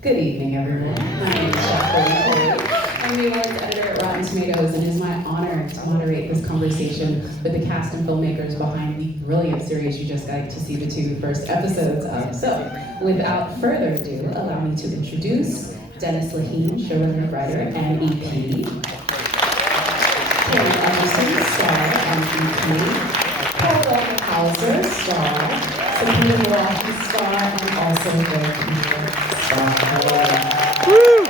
Good evening, everyone. My name is Jacqueline Cole. I'm the awards editor at Rotten Tomatoes, and it is my honor to moderate this conversation with the cast and filmmakers behind the brilliant series you just got to see the two first episodes of. So, without further ado, allow me to introduce Dennis Lehane, showrunner, writer, and EP. Karen Anderson, star and EP. Paul Walker Hauser, star. Sabina Milwaukee, star, and also the comedian star. Woo!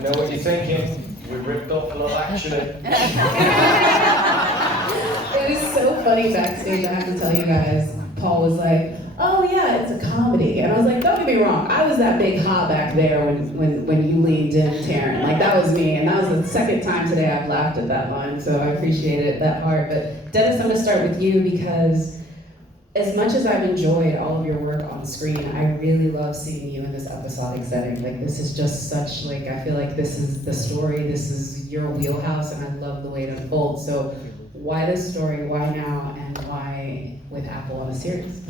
Know what you're thinking? We ripped off a little action. It was so funny backstage, I have to tell you guys. Paul was like, oh yeah, it's a comedy. And I was like, don't get me wrong, I was that big ha back there when you leaned in, Taryn. Like, that was me. And that was the second time today I've laughed at that line, so I appreciate it that hard. But Dennis, I'm gonna start with you because as much as I've enjoyed all of your work on screen, I really love seeing you in this episodic setting. Like, this is just such, like, I feel like this is the story, this is your wheelhouse, and I love the way it unfolds. So why this story, why now, and why with Apple on a series?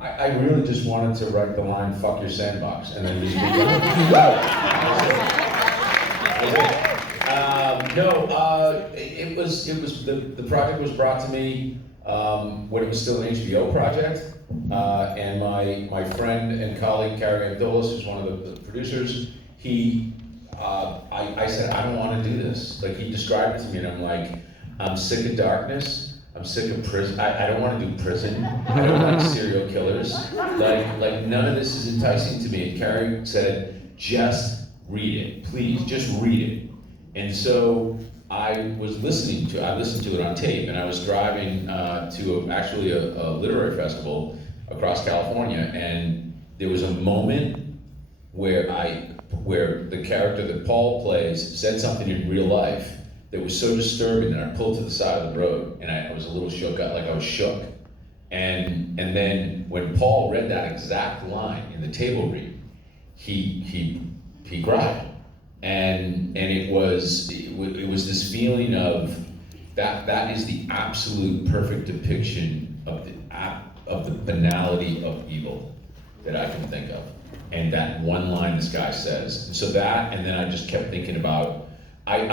I really just wanted to write the line, fuck your sandbox, and then just be it was, the project was brought to me when it was still an HBO project, and my friend and colleague, Carrie Abdullah, who's one of the producers, I said, I don't want to do this. Like, he described it to me, and I'm like, I'm sick of darkness. I'm sick of prison. I don't want to do prison. I don't like serial killers. Like none of this is enticing to me. And Carrie said, just read it, please, just read it. And so I listened to it on tape, and I was driving to actually a literary festival across California, and there was a moment where the character that Paul plays said something in real life that was so disturbing that I pulled to the side of the road, and I was a little shook, like I was shook. And then when Paul read that exact line in the table read, he cried. And it was this feeling of that is the absolute perfect depiction of the banality of evil that I can think of. And that one line this guy says. And so that, and then I just kept thinking about, I'm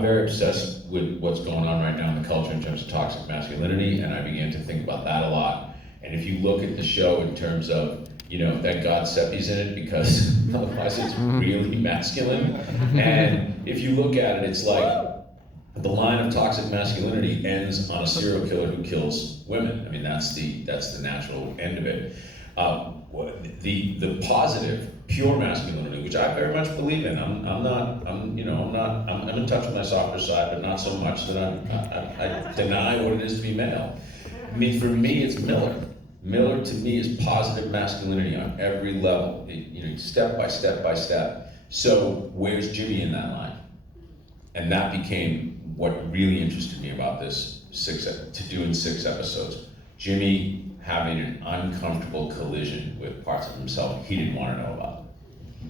very obsessed with what's going on right now in the culture in terms of toxic masculinity, and I began to think about that a lot. And if you look at the show in terms of, thank God Seppi's in it, because otherwise it's really masculine. And if you look at it, it's like the line of toxic masculinity ends on a serial killer who kills women. I mean, that's the natural end of it. The positive, pure masculinity, which I very much believe in. I'm in touch with my softer side, but not so much that I deny what it is to be male. I mean, for me, it's Miller. Miller to me is positive masculinity on every level, step by step by step. So where's Jimmy in that line? And that became what really interested me about this to do in 6 episodes. Jimmy having an uncomfortable collision with parts of himself he didn't want to know about.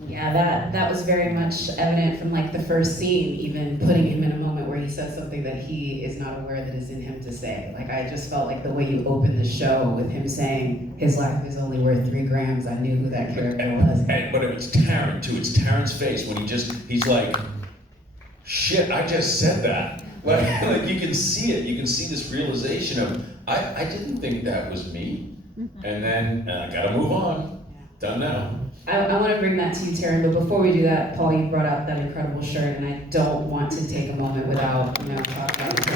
Yeah, that was very much evident from like the first scene, even putting him in a moment where he says something that he is not aware that is in him to say. Like, I just felt like the way you opened the show with him saying his life is only worth 3 grams, I knew who that character was. But it was Taryn too, it's Taryn's face when he's like, shit, I just said that. Like you can see it, you can see this realization of, I didn't think that was me. And then I gotta move on, done now. I want to bring that to you, Taryn, but before we do that, Paul, you brought out that incredible shirt, and I don't want to take a moment without, talking about the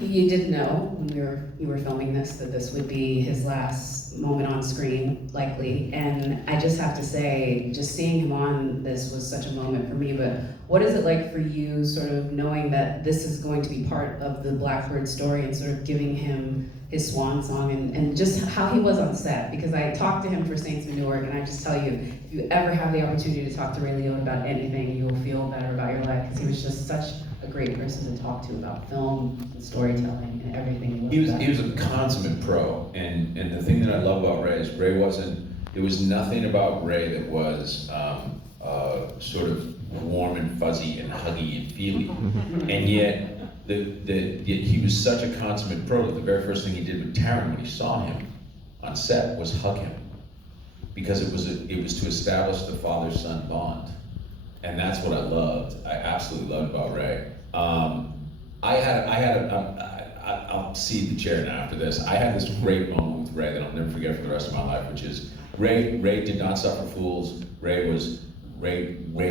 You did know when you were filming this that this would be his last moment on screen. likely. And I just have to say, just seeing him on this was such a moment for me. But what is it like for you, sort of knowing that this is going to be part of the Blackbird story and sort of giving him his swan song and just how he was on set? Because I talked to him for Saints of Newark, and I just tell you, if you ever have the opportunity to talk to Ray Liotta about anything, you will feel better about your life, because he was just such a great person to talk to about film and storytelling and everything. He was a consummate pro, and the thing that I love about Ray is there was nothing about Ray that was sort of warm and fuzzy and huggy and feely, and yet he was such a consummate pro that the very first thing he did with Taron when he saw him on set was hug him, because it was to establish the father-son bond, and that's what I loved. I absolutely loved about Ray. I'll cede the chair now after this. I had this great moment with Ray that I'll never forget for the rest of my life, which is Ray did not suffer fools. Ray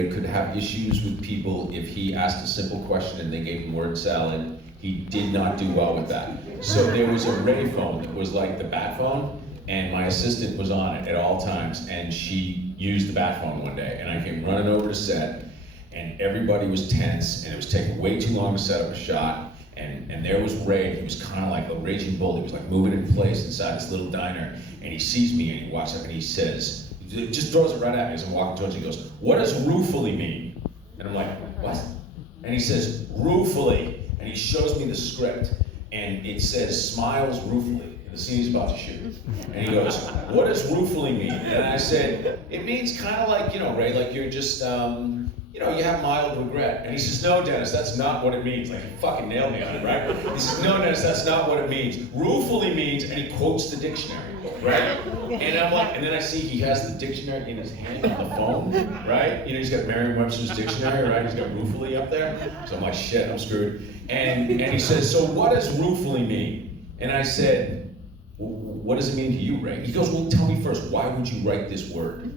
could have issues with people if he asked a simple question and they gave him word salad. He did not do well with that. So there was a Ray phone that was like the bat phone, and my assistant was on it at all times, and she used the bat phone one day, and I came running over to set, and everybody was tense, and it was taking way too long to set up a shot, and there was Ray. He was kind of like a raging bull. He was like moving in place inside this little diner, and he sees me, and he walks up, and he says, just throws it right at me as I'm walking towards him. He goes, "What does ruefully mean?" And I'm like, "What?" And he says, "Ruefully," and he shows me the script, and it says, "Smiles ruefully," in the scene he's about to shoot. And he goes, "What does ruefully mean?" And I said, "It means kind of like, Ray, like you're just, you have mild regret." And he says, "No, Dennis, that's not what it means." Like, he fucking nailed me on it, right? He says, "No, Dennis, that's not what it means. Ruefully means," and he quotes the dictionary, right? And I'm like, and then I see he has the dictionary in his hand on the phone, right? He's got Merriam-Webster's dictionary, right? He's got ruefully up there. So I'm like, shit, I'm screwed. And he says, "So what does ruefully mean?" And I said, "What does it mean to you, Ray?" He goes, "Well, tell me first, why would you write this word?"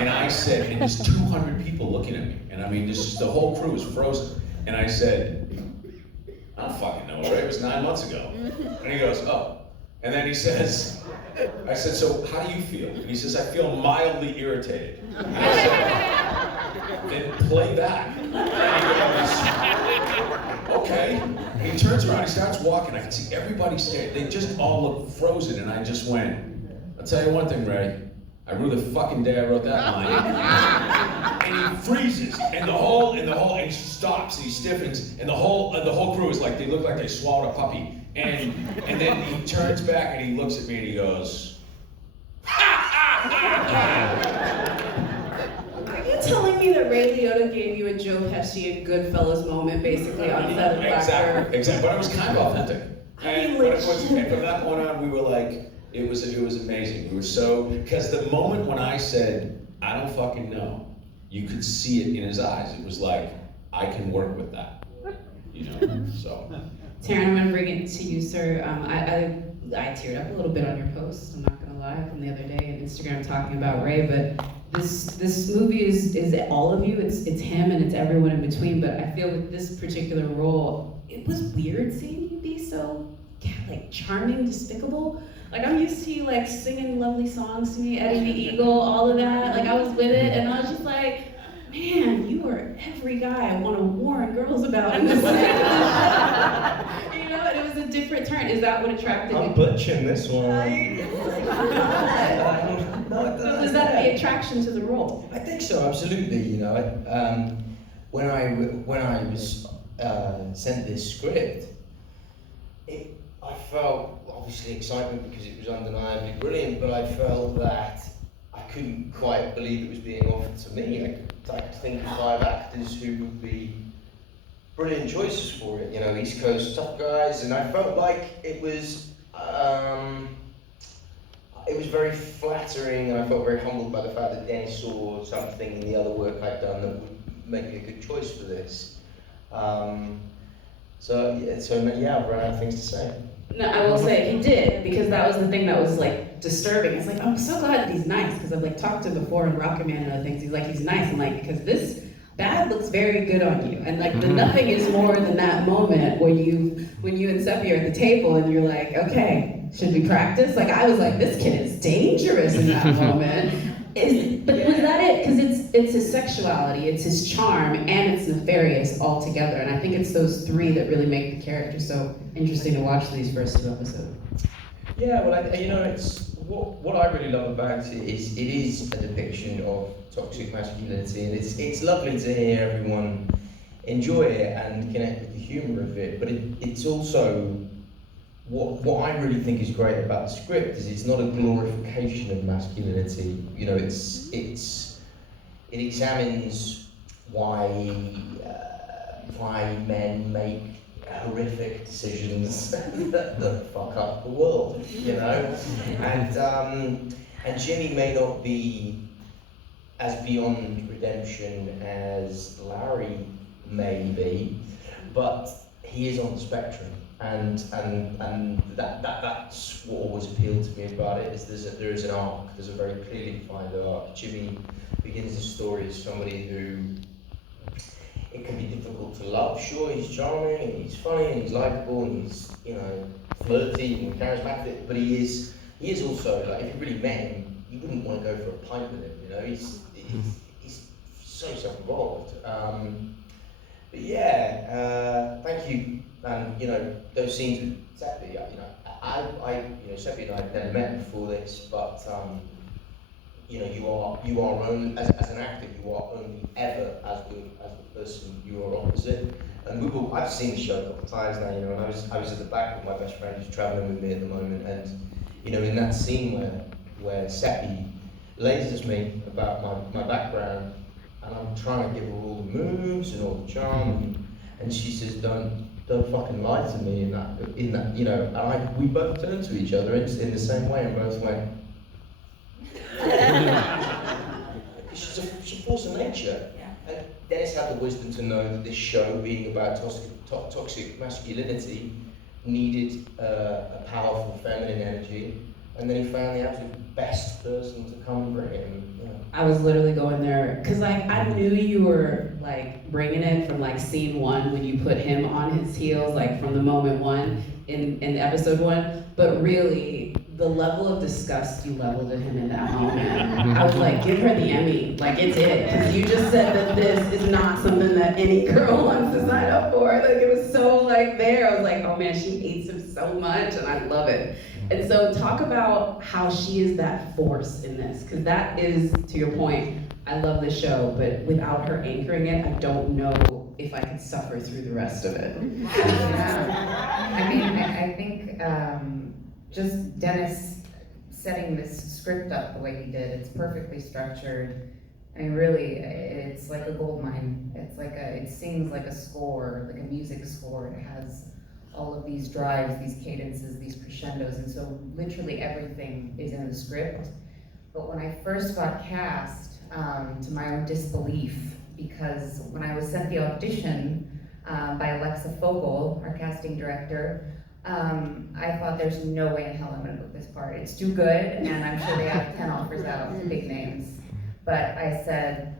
And I said, and there's 200 people looking at me, and I mean, the whole crew is frozen. And I said, "I don't fucking know, Ray, it was 9 months ago." And he goes, "Oh." And then he says, I said, "So how do you feel?" And he says, "I feel mildly irritated." And I said, "Then play that." And he goes, "Okay." And he turns around, he starts walking. I can see everybody staring. They just all look frozen, and I just went, "I'll tell you one thing, Ray. I rue the fucking day I wrote that line." And he freezes, and he stops, and he stiffens, and the whole crew is like, they look like they swallowed a puppy. And then he turns back and he looks at me and he goes, Are you telling me that Ray Liotta gave you a Joe Pesci and Goodfellas moment, basically on set of Blackbird? Exactly, but it was kind of authentic. And from that point on, we were like, it was amazing. We were so, because the moment when I said, "I don't fucking know," you could see it in his eyes. It was like, I can work with that, so. Taron, I'm gonna bring it to you, sir. I teared up a little bit on your post, I'm not gonna lie, from the other day on Instagram talking about Ray, but this movie is all of you, it's him and it's everyone in between, but I feel with this particular role, it was weird seeing you be so, like, charming, despicable. Like, I'm used to you, like, singing lovely songs to me, Eddie the Eagle, all of that, like, I was with it, and I was just like, man, you are every guy I want to warn girls about in this city. And it was a different turn. Is that what attracted you? I'm butchering this one. So was that the attraction to the role? I think so, absolutely. When I was sent this script, I felt obviously excitement because it was undeniably brilliant, but I felt that I couldn't quite believe it was being offered to me. I could think of 5 actors who would be brilliant choices for it, East Coast tough guys, and I felt like it was very flattering, and I felt very humbled by the fact that Dennis saw something in the other work I'd done that would make me a good choice for this. So I've run out of things to say. No, I will say he did, because that was the thing that was like disturbing. It's like, I'm so glad that he's nice, because I've like talked to him before in Rocket Man and other things. He's nice. I'm like, because this bad looks very good on you. And like the nothing is more than that moment when you and Seppi are at the table and you're like, okay, should we practice? Like, I was like, this kid is dangerous in that moment. But was that it? Because it's his sexuality, it's his charm, and it's nefarious all together. And I think it's those three that really make the character so interesting to watch these first 2 episodes. Yeah, well, it's what I really love about it is a depiction of toxic masculinity, and it's lovely to hear everyone enjoy it and connect with the humour of it. But it's also what I really think is great about the script is it's not a glorification of masculinity. You know, it examines why men make horrific decisions that fuck up the world, you know? And Jimmy may not be as beyond redemption as Larry may be, but he is on the spectrum. And that's what always appealed to me about it, is there is an arc, there's a very clearly defined arc. Jimmy begins the story as somebody who it can be difficult to love. Sure, he's charming, and he's funny, and he's likable, and he's, you know, flirty and charismatic, but he is also, like, if you really met him, you wouldn't want to go for a pint with him, you know, he's so self-involved. But yeah, thank you. And you know, those scenes with Seppi, you know, Seppi and I had never met before this, but you know, you are only, as an actor, you are only ever as good as the person you are opposite. And I've seen the show a couple of times now, you know, and I was at the back with my best friend who's travelling with me at the moment, and you know, in that scene where Seppi lasers me about my background, and I'm trying to give her all the moves and all the charm, and she says, don't fucking lie to me in that, you know, and we both turned to each other in the same way and both went, she's a force of nature. And Dennis had the wisdom to know that this show, being about toxic masculinity, needed a powerful feminine energy, and then he found the absolute best person to come bring it. You know. I was literally going there because like I knew you were like bringing it from like scene 1 when you put him on his heels, like from the moment 1 in episode 1, but really the level of disgust you leveled at him in that moment, I was like, give her the Emmy, like it's it, because you just said that this is not something that any girl wants to sign up for. Like it was so like there, I was like, oh man, she hates him so much, and I love it. And so talk about how she is that force in this, because that is, to your point, I love the show, but without her anchoring it, I don't know if I could suffer through the rest of it. Yeah. I mean, I think just Dennis setting this script up the way he did, it's perfectly structured. I mean, really, it's like a gold mine. It's like it sings like a score, like a music score. It has all of these drives, these cadences, these crescendos, and so literally everything is in the script. But when I first got cast, to my own disbelief, because when I was sent the audition by Alexa Fogel, our casting director, I thought there's no way in hell I'm gonna book this part. It's too good, and I'm sure they have 10 offers out, big names. But I said,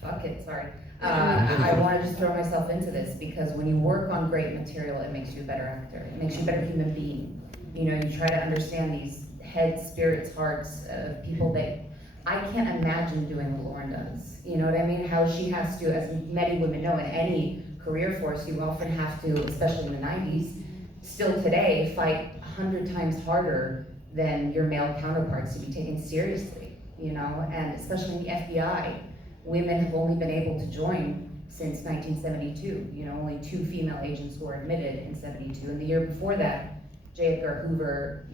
fuck it, sorry. I want to just throw myself into this, because when you work on great material, it makes you a better actor. It makes you a better human being. You know, you try to understand these heads, spirits, hearts of people that I can't imagine doing what Lauren does. You know what I mean? How she has to, as many women know, in any career force, you often have to, especially in the 90s, still today, fight 100 times harder than your male counterparts to be taken seriously, you know? And especially in the FBI, women have only been able to join since 1972. You know, only 2 female agents were admitted in 72. And the year before that, J. Edgar Hoover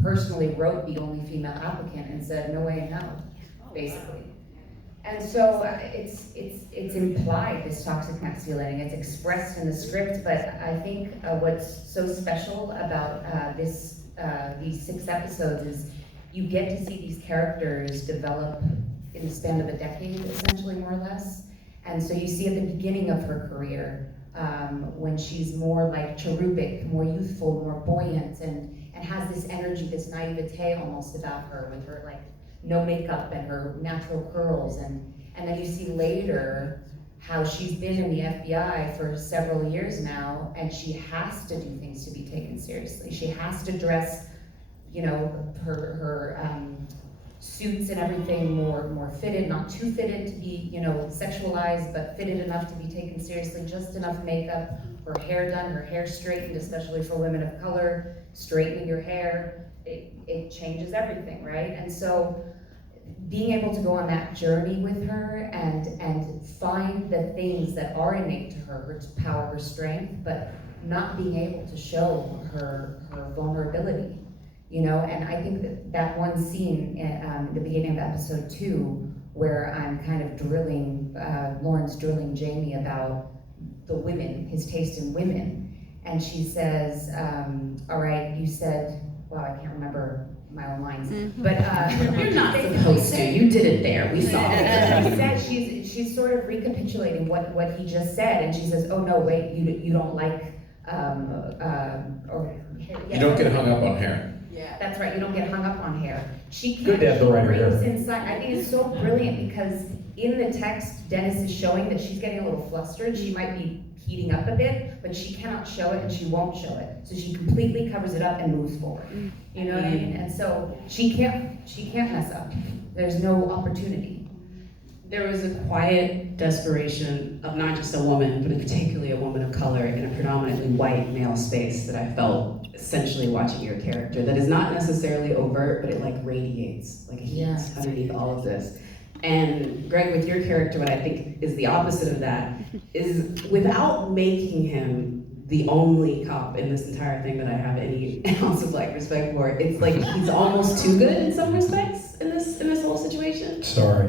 personally wrote the only female applicant and said, no way in hell, basically. And so it's implied, this toxic masculinity, it's expressed in the script, but I think what's so special about these 6 episodes is you get to see these characters develop in the span of a decade, essentially, more or less. And so you see at the beginning of her career, when she's more like cherubic, more youthful, more buoyant, and has this energy, this naivete almost about her, with her like no makeup and her natural curls, and then you see later how she's been in the FBI for several years now, and she has to do things to be taken seriously. She has to dress you know, her suits and everything more fitted, not too fitted to be, you know, sexualized, but fitted enough to be taken seriously, just enough makeup, her hair done, her hair straightened, especially for women of color, straightening your hair, it changes everything, right? And so being able to go on that journey with her and find the things that are innate to her, her power, her strength, but not being able to show her vulnerability. You know, and I think that one scene at the beginning of episode 2, where I'm kind of drilling, Lauren's drilling Jamie about the women, his taste in women. And she says, all right, you said, well, I can't remember my own lines, but You're not supposed to. You did it there. We saw it. She said she's sort of recapitulating what he just said, and she says, oh no, wait, you don't like You don't get hung up on hair. That's right, you don't get hung up on hair. She can't. Good to have the writer here. Inside. I think it's so brilliant because in the text, Dennis is showing that she's getting a little flustered. She might be heating up a bit, but she cannot show it and she won't show it. So she completely covers it up and moves forward. You know what I mean? And so she can't mess up. There's no opportunity. There was a quiet desperation of not just a woman, but particularly a woman of color in a predominantly white male space that I felt essentially watching your character. That is not necessarily overt, but it like radiates, like a heat underneath all of this. And Greg, with your character, what I think is the opposite of that is without making him the only cop in this entire thing that I have any ounce of like respect for, it's like he's almost too good in some respects in this whole situation. Sorry.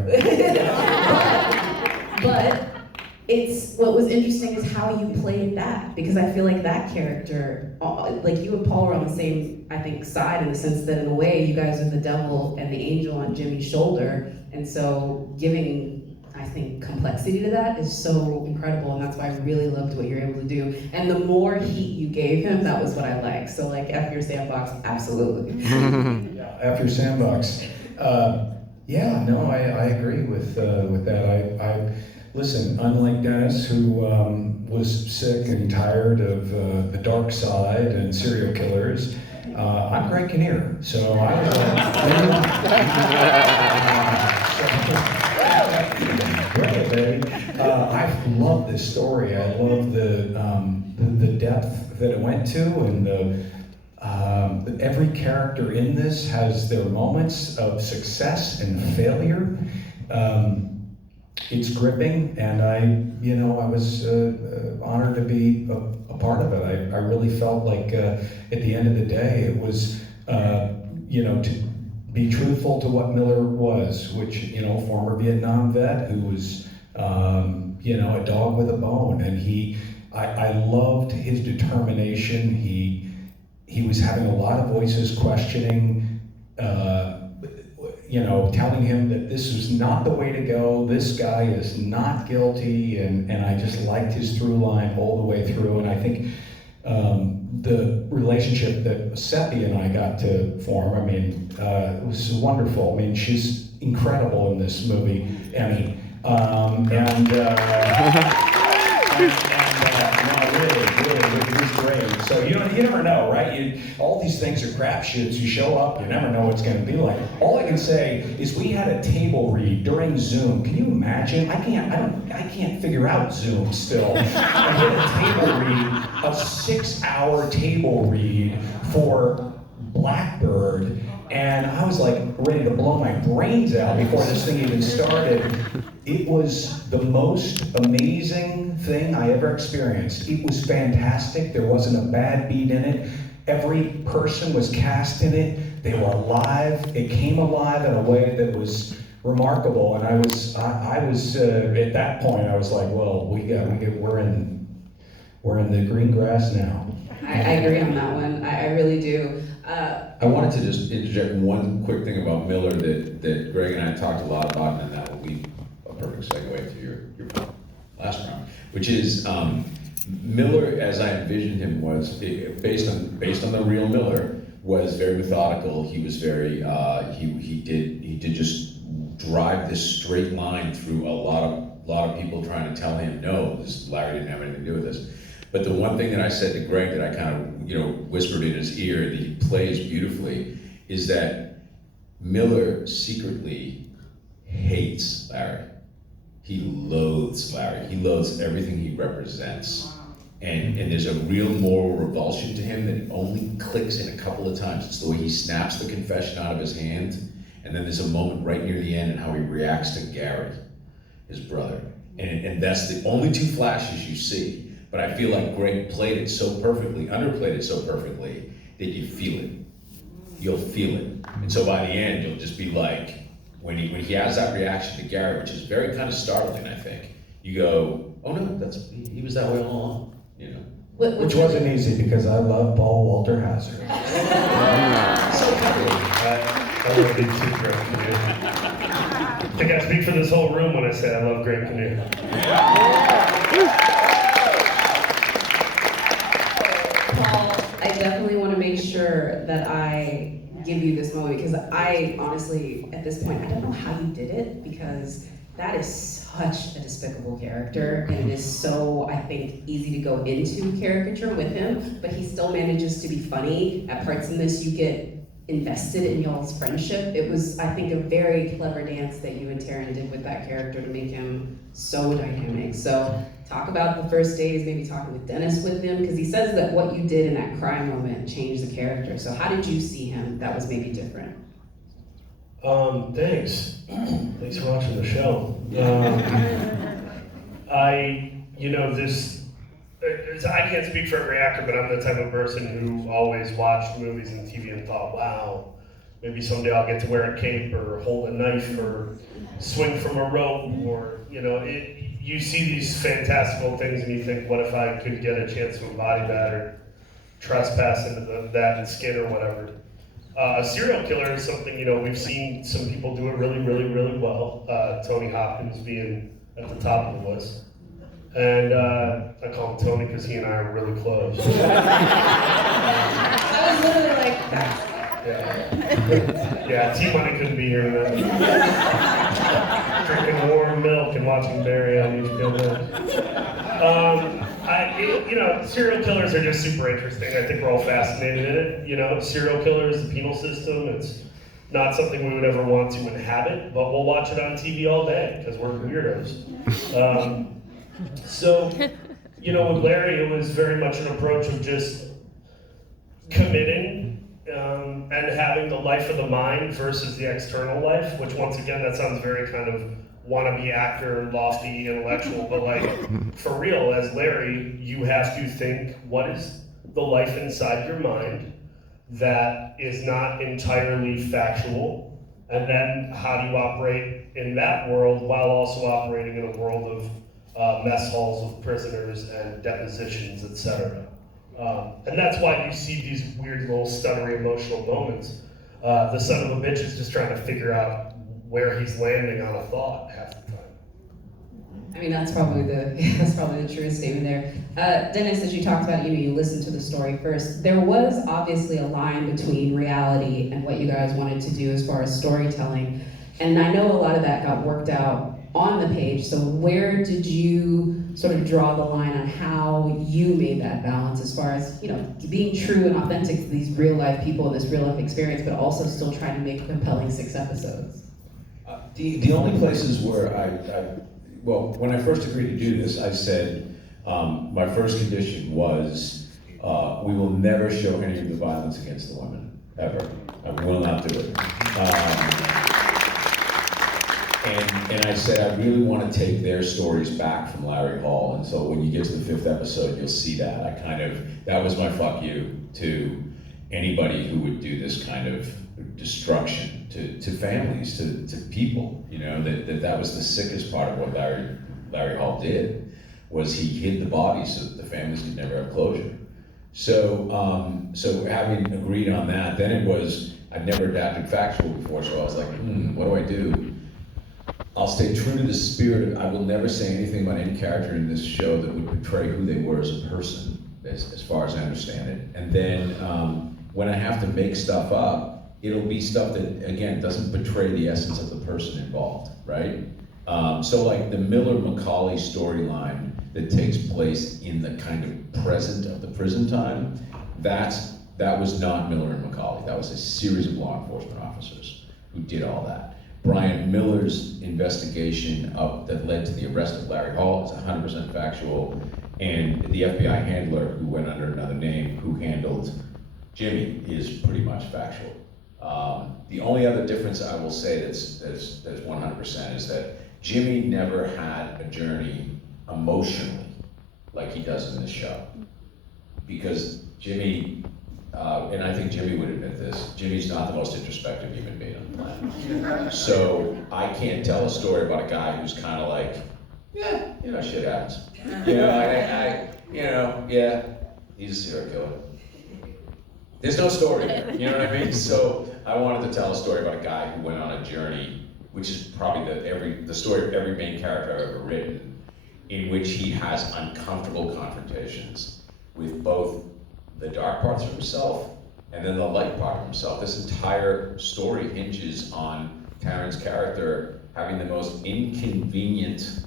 but it's what was interesting is how you played that, because I feel like that character, like you and Paul were on the same, I think, side in the sense that in a way you guys are the devil and the angel on Jimmy's shoulder, and so giving, I think, complexity to that is so incredible, and that's why I really loved what you're able to do. And the more heat you gave him, that was what I liked. So like F your sandbox, absolutely. Yeah, after Sandbox. Yeah, no, I agree with that. I listen, unlike Dennis, who was sick and tired of the dark side and serial killers, I'm Greg Kinnear, so I was great, baby. I love this story. I love the depth that it went to, and every character in this has their moments of success and failure. It's gripping, and I was honored to be a part of it. I really felt like at the end of the day, it was, to be truthful to what Miller was, which, former Vietnam vet who was, a dog with a bone, and I loved his determination. He was having a lot of voices questioning, telling him that this was not the way to go, this guy is not guilty, and I just liked his through line all the way through, and I think the relationship that Seppi and I got to form, it was wonderful. She's incredible in this movie, Emmy. Really, it was great. So you never know, right? All these things are crapshoots. You show up, you never know what's going to be like. All I can say is we had a table read during Zoom. Can you imagine? I can't figure out Zoom still. I did a table read, a 6-hour table read for Blackbird, and I was like ready to blow my brains out before this thing even started. It was the most amazing thing I ever experienced. It was fantastic. There wasn't a bad beat in it. Every person was cast in it. They were alive. It came alive in a way that was remarkable. And I was at that point, I was like, well, we're in the green grass now. I agree on that one. I really do. I wanted to just interject one quick thing about Miller that Greg and I talked a lot about, and that will be a perfect segue to your last round, which is Miller, as I envisioned him, was based on the real Miller, was very methodical. He was very he did just drive this straight line through a lot of people trying to tell him no, Larry didn't have anything to do with this. But the one thing that I said to Greg that I kind of whispered in his ear that he plays beautifully is that Miller secretly hates Larry. He loathes Larry. He loathes everything he represents. And there's a real moral revulsion to him that only clicks in a couple of times. It's the way he snaps the confession out of his hand, and then there's a moment right near the end and how he reacts to Gary, his brother. And that's the only two flashes you see. But I feel like Greg played it so perfectly, underplayed it so perfectly, that you feel it. You'll feel it. And so by the end, you'll just be like, when he has that reaction to Gary, which is very kind of startling, I think, you go, oh no, he was that way all along. You know, Which wasn't easy because I love Paul Walter Hauser. so clever. I love Big Two Greg Canoe. I think I speak for this whole room when I say I love Greg Canoe. Paul, I definitely want to make sure that I give you this moment because I honestly, at this point, I don't know how you did it because that is such a despicable character and it is so, I think, easy to go into caricature with him, but he still manages to be funny. At parts in this, you get invested in y'all's friendship. It was, I think, a very clever dance that you and Taryn did with that character to make him so dynamic. So talk about the first days, maybe talking with Dennis with him, because he says that what you did in that cry moment changed the character. So how did you see him that was maybe different? Thanks. Thanks for watching the show. I can't speak for every actor, but I'm the type of person who always watched movies and TV and thought, wow, maybe someday I'll get to wear a cape or hold a knife or swing from a rope or, you see these fantastical things and you think, what if I could get a chance to embody that or trespass into that skin or whatever. A serial killer is something, we've seen some people do it really, really, really well. Tony Hopkins being at the top of the list. And I call him Tony because he and I are really close. I was literally like, that's Yeah, T-Money couldn't be here tonight. Drinking warm milk and watching Barry on HBO. Serial killers are just super interesting. I think we're all fascinated in it. Serial killers, the penal system, it's not something we would ever want to inhabit, but we'll watch it on TV all day because we're weirdos. With Larry, it was very much an approach of just committing and having the life of the mind versus the external life, which once again, that sounds very kind of wannabe actor, lofty, intellectual, but like for real, as Larry, you have to think, what is the life inside your mind that is not entirely factual, and then how do you operate in that world while also operating in a world of mess halls of prisoners and depositions, etc. And that's why you see these weird little stuttery emotional moments. The son of a bitch is just trying to figure out where he's landing on a thought half the time. I mean, that's probably the truest statement there. Dennis, as you talked about, you listened to the story first. There was obviously a line between reality and what you guys wanted to do as far as storytelling. And I know a lot of that got worked out on the page. So where did you sort of draw the line on how you made that balance as far as, being true and authentic to these real life people, this real life experience, but also still trying to make a compelling 6 episodes? The only places where when I first agreed to do this, I said my first condition was we will never show any of the violence against the women, ever. We will not do it. And I said I really want to take their stories back from Larry Hall, and so when you get to the 5th episode, you'll see that. That was my fuck you to anybody who would do this kind of destruction to families, to people. That was the sickest part of what Larry Hall did, was he hid the bodies so that the families could never have closure. So having agreed on that, then it was, I'd never adapted factual before, so I was like, what do I do? I'll stay true to the spirit of, I will never say anything about any character in this show that would betray who they were as a person, as far as I understand it. And then when I have to make stuff up, it'll be stuff that, again, doesn't betray the essence of the person involved, right? So like the Miller-Macaulay storyline that takes place in the kind of present of the prison time, that's That was not Miller and McCauley. That was a series of law enforcement officers who did all that. Brian Miller's investigation that led to the arrest of Larry Hall is 100% factual, and the FBI handler who went under another name who handled Jimmy is pretty much factual. The only other difference I will say that's 100% is that Jimmy never had a journey emotionally like he does in this show. Because Jimmy, and I think Jimmy would admit this, Jimmy's not the most introspective human being on the planet. So I can't tell a story about a guy who's kind of like, yeah, you know, shit happens. You know, yeah, he's a serial killer. There's no story there, you know what I mean? So I wanted to tell a story about a guy who went on a journey, which is probably the story of every main character I've ever written, in which he has uncomfortable confrontations with both the dark parts of himself and then the light part of himself. This entire story hinges on Taran's character having the most inconvenient,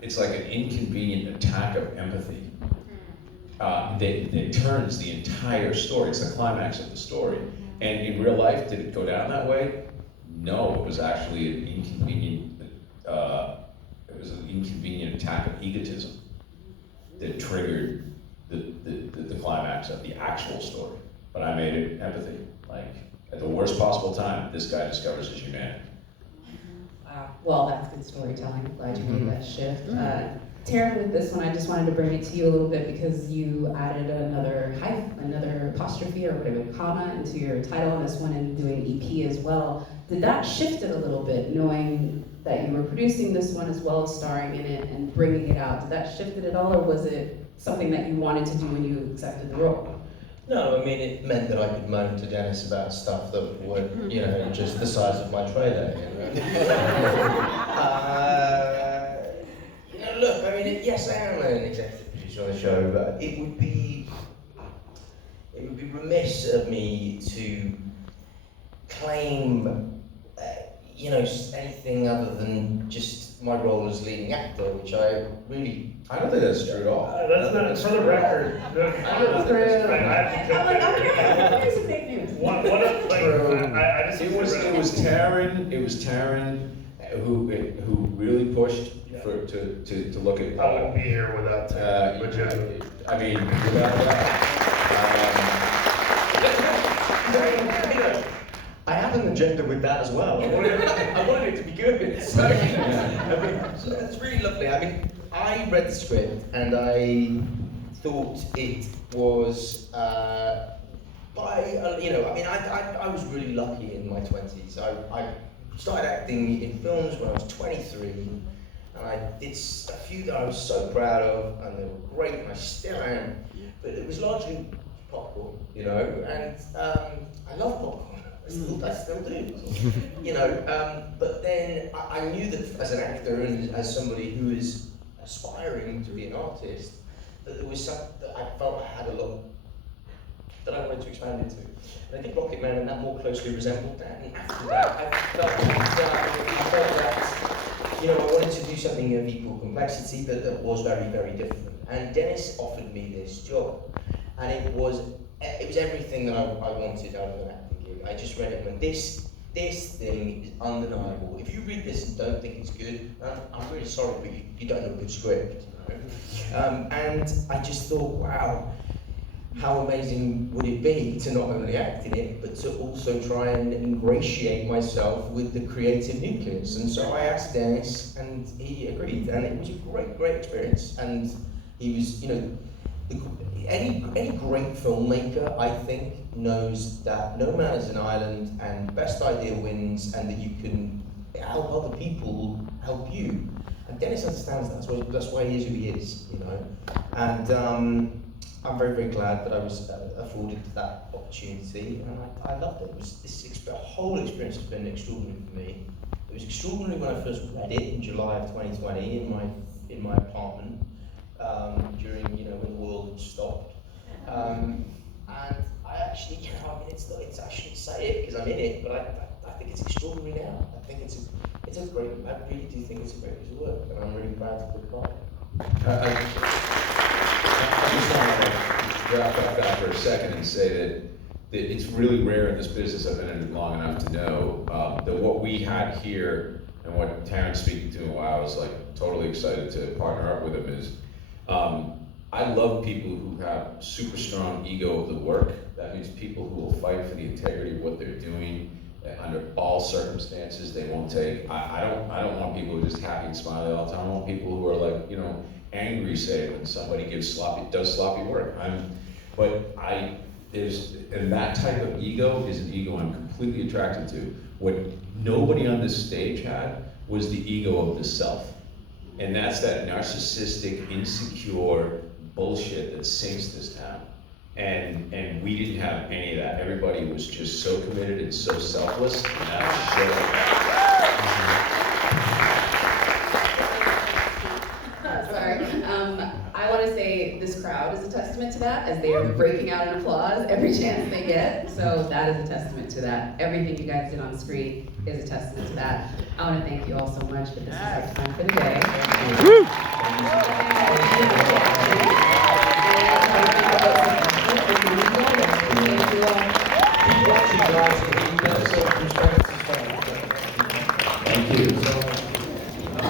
it's like an inconvenient attack of empathy that turns the entire story. It's the climax of the story. And in real life, did it go down that way? No, it was actually an inconvenient attack of egotism that triggered the climax of the actual story. But I made it empathy. Like, at the worst possible time, this guy discovers his humanity. Wow. Well, that's good storytelling. I'm glad you made that shift. Taran, with this one, I just wanted to bring it to you a little bit because you added another apostrophe or whatever, comma into your title on this one and doing EP as well. Did that shift it a little bit, knowing that you were producing this one as well as starring in it and bringing it out? Did that shift it at all, or was it something that you wanted to do when you accepted the role? No, I mean, it meant that I could moan to Dennis about stuff that were, you know, just the size of my trailer. You know, look, I mean, yes, I am an executive producer on the show, but it would be remiss of me to claim, you know, anything other than just my role as leading actor, which I really. I don't think that's true at all. That's not, for the record. It was Taran who really pushed to look at. I wouldn't be here without Taran, legitimately. I mean, without that. I have an agenda with that as well. I wanted it to be good. So, I mean, so it's really lovely. I mean, I read the script and I thought it was, you know, I mean, I was really lucky in my 20s. I started acting in films when I was 23, and I did a few that I was so proud of, and they were great, and I still am. But it was largely popcorn, you know, and I love popcorn. I still do, you know. But then I knew that as an actor and as somebody who is aspiring to be an artist, that there was something that I felt I had a lot that I wanted to expand into. And I think Rocket Man and that more closely resembled that. And after that, I felt that, you know, I wanted to do something of equal complexity, but that was very, very different. And Dennis offered me this job, and it was everything that I wanted out of an acting gig. I just read it and went, this thing is undeniable. If you read this and don't think it's good, I'm really sorry, but you don't know a good script. You know? And I just thought, wow, how amazing would it be to not only act in it, but to also try and ingratiate myself with the creative nucleus. And so I asked Dennis, and he agreed, and it was a great, great experience. And he was, you know, any great filmmaker, I think, knows that no man is an island, and best idea wins, and that you can help other people help you. And Dennis understands that. That's why he is who he is, you know. And I'm very, very glad that I was afforded that opportunity, and I loved it. The whole experience has been extraordinary for me. It was extraordinary when I first read it in July of 2020 in my apartment during, you know, when the world had stopped. And I actually, you know, I mean, I shouldn't say it because I'm in it, but I think it's extraordinary now. I think it's a great. I really do think it's a great piece of work, and I'm really proud to be part of it. I just want to wrap up that for a second and say that it's really rare in this business, I've been in it long enough to know, that what we had here and what Taryn's speaking to, and why I was like totally excited to partner up with him is, I love people who have super strong ego of the work. That means people who will fight for the integrity of what they're doing under all circumstances. They won't take. I don't want people who are just happy and smiley all the time. I want people who are like, you know, angry, say, when somebody does sloppy work. And that type of ego is an ego I'm completely attracted to. What nobody on this stage had was the ego of the self. And that's that narcissistic, insecure bullshit that sinks this town. And we didn't have any of that. Everybody was just so committed and so selfless, and that showed. Sorry. I want to say this crowd is a testament to that, as they are breaking out in applause every chance they get. So that is a testament to that. Everything you guys did on screen is a testament to that. I want to thank you all so much, but this is our time for the day. Thank you.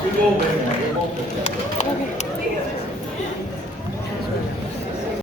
We've all been there.